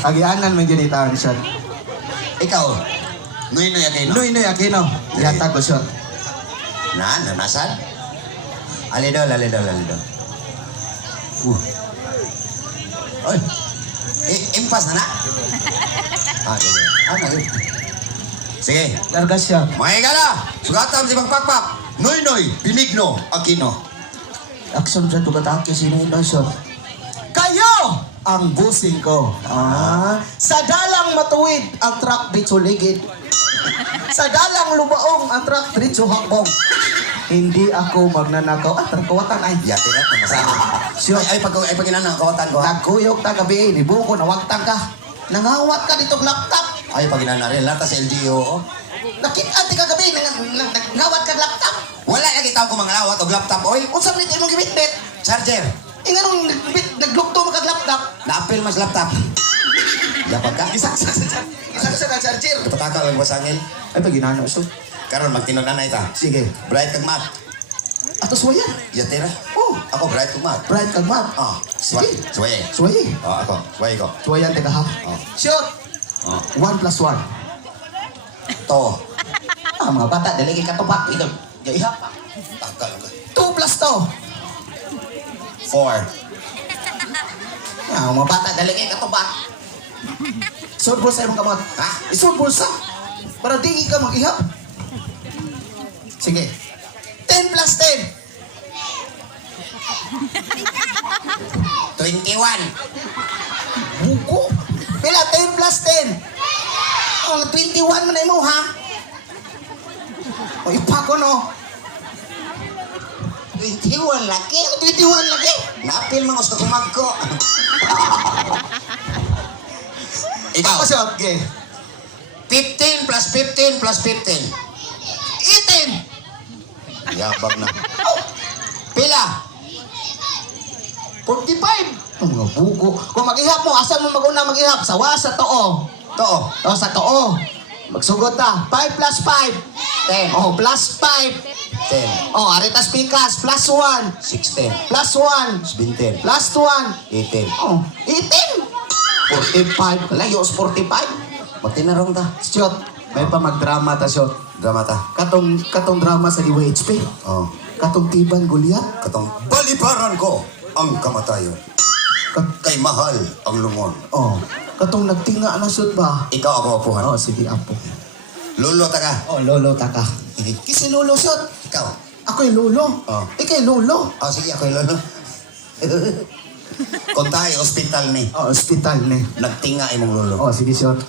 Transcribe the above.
Agianan man ginitaon siya. Ikaw, Noy Aquino. Noy Aquino. Yata ko siya. Nanasan? Alidol. Oy, impas na. Ano? Sige. Larga siya. Mga igala, sugatan si Bang Pakpak. Noy Benigno Aquino. Action sa tugatake si Noy siya. Kayo! Ang busing ko. Sa dalang matuwid ang truck dito ligid. Sa dalang lubaong ang truck dito hakbong. Hindi ako magnanakaw at kawatan ay. Yati na, masama. Sure. Ay, pag inanang kawatan ko ha. Nagkuyog ta gabi, nibuo ko, nawagtang ka. Nangawat ka ditong laptop. Ay, pag inanang rin, lata sa LGO. Nakita ti ka gabi, nangawat ka laptop. Wala na kita ko mga lawat o laptop, oy. Unsang nito imong gibitbit? Charger. Nga nung naglukto mo kag laptop. Naapil mas laptop. Yapag ka? Isaksak na charger. Kapataka lang wasangin. Ay, pag ginano so. Karon magtinud na ita. Sige. Bright kag mat. Atos mo yan. Yatira. Oh, Ako bright kag mat. bright kag mat. Sige. Suwaye. Suwayi. Ako. Suwaye ko. Suwayan, teka ha. Shoot. 1 plus 1. To. Mga bata, dalagi ka tupak. Ito. Gaiha pa. Takal ka. 2 plus 2. 4. Mga bata, dalagi ka tupak. Isod bulsa yung kamot. Ha? Isod bulsa. Para di ka mag-ihap. Sige. 10 plus 10. 21. Buko. Pila, 10 plus 10. Oh, 21 man na mo, ha? O, ipa ko, no? 21 laki. 21 lagi. Naapil mga gusto kumagko. Ikaw. Ako siya, okay. 15 plus 15 plus 15. 18. Yabag na. Pila? 45. Ang mga buko. Kung mag-ihap mo, asan mo mag-una mag-ihap? Sawa sa too. To. O, sa too. Magsugot na. 5 plus 5. 10. Oh, plus 5. 10. Oh, aritas pikas. Plus 1. 16. Plus 1. 20. Plus 1. 18. Oh, 18. 45. Layo, 45. Magtinarong ta. Shot. May pa magdrama ta, shot. Drama ta. Katong drama sa DWHP. Oh. Katong tiban Goliath. Katong balibaran ko ang kamatayon. Kay mahal ang lumon. Oh, katong nagtinga na shot ba? Ikaw ako apuhan. Oh, sige, apo. Lolo ta ka. Oh, lolo taka. Kisi lolo shot. Ikaw. Ako yung lolo. Oh. Ikaw yung lolo. Oh, sige ako yung lolo. Kung tayo, ospital ni. Oh, hospital ni. Nagtinga imong lolo. Oh, sige shot.